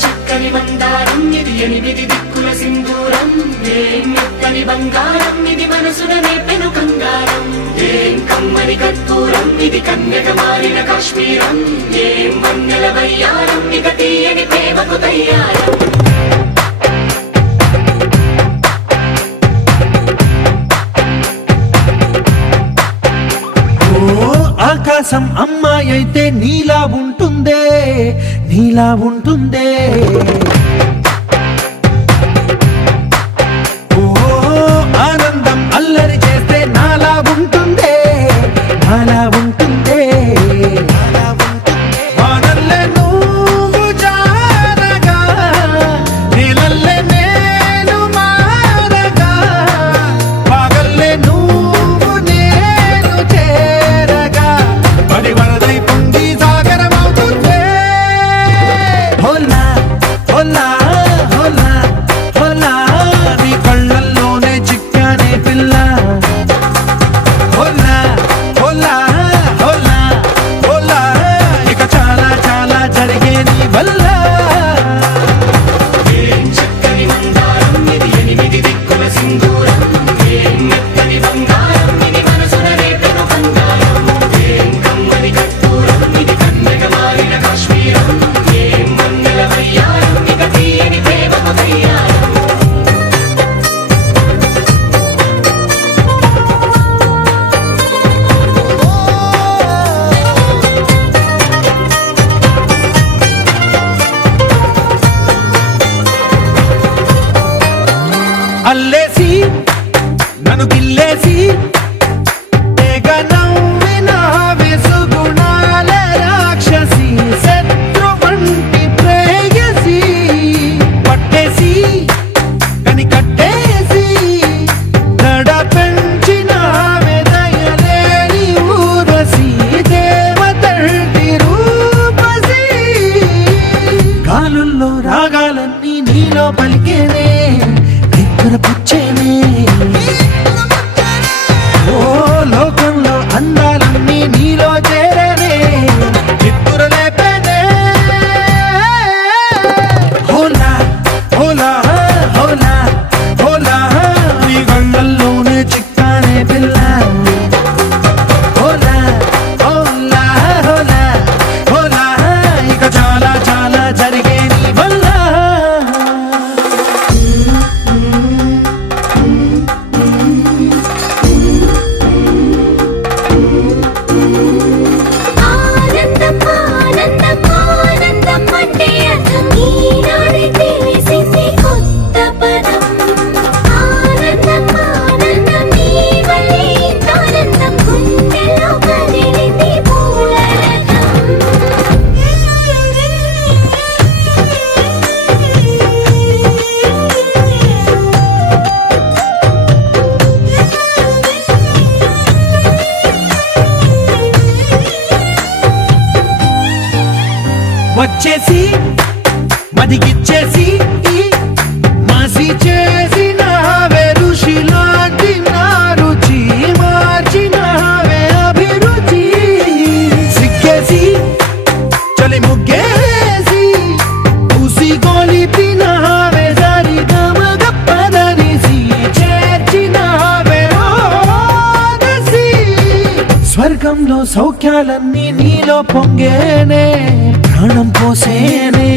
చక్కని మందారం ఇది ఎనిమిది దిక్కుల సింధూరం ఏం మెత్తని బంగారం ఇది మనసుననే పెను కంగారం ఏం కమ్మని కర్పూరం ఇది కన్యక మారిన కాశ్మీరం ఏం వన్నెల వయ్యారం ఇక తీయని ప్రేమకు తయ్యారం ఆకాశం అమ్మాయి అయితే నీలా ఉంటుందే నీలా ఉంటుందే ఓ ఆనందం అల్లరి చేస్తే నాలా ఉంటుందే నాలా ఉంటుందే వానల్లే నువ్వు జారగా నీలల్లే నేను మారగా పగల్లే నువ్వు నేను చేరగా పడి వరదై పొంగి సాగరమవుతుందే హోలా హోలా హోలా హోలా నీ కళ్ళల్లోనే చిక్కానే పిల్ల హోలా హోలా హోలా హోలా ఇక చాలా చాలా జరిగే నీ వల్ల చక్కని మందారం ఇది ఎనిమిది దిక్కుల సింధూరం ఏం మెత్తని బంగారం ఇది మనసుననే పెను కంగారం ఏం కమ్మని కర్పూరం ఇది కన్యక మారిన కాశ్మీరం ఏం వన్నెల వయ్యారం ఇక తీయని ప్రేమకు తయ్యారం అల్లేసి నన్ను గిల్లేసి తెగ నవ్విన విసుగుణాల రాక్షసి శత్రు వంటి ప్రేయసి పట్టేసి కని కట్టేసి దడ పెంచిన దయలేని ఊరసి దేవతంటి రూపసి గాలుల్లో రాగాలన్నీ నీలో పలికేనే పుచ్చేనే ఓ లోకంలో అందాలన్నీ నీలో చేరనే చిత్తుర లేపేనే హోలా హోలా హోలా హోలా నీ గంగల్లోనే చిక్కానే పిల్ల హోలా హోలా హోలా హోలా ఇక చాలా చాలా జరిగే నీ వల్ల వచ్చేసి మదిగిచ్చేసి మాసి చేసిన ఋషిలాంటి నా రుచి మార్చినవే అభిరుచి సిగ్గేసి చలి ముగ్గేసి ఉసి గొలిపినవే సరి గమగప్పదనిసి చేర్చినవే ఓదసి స్వర్గంలో సౌఖ్యాలన్నీ నీలో పొంగేనే ప్రాణం పోసేనే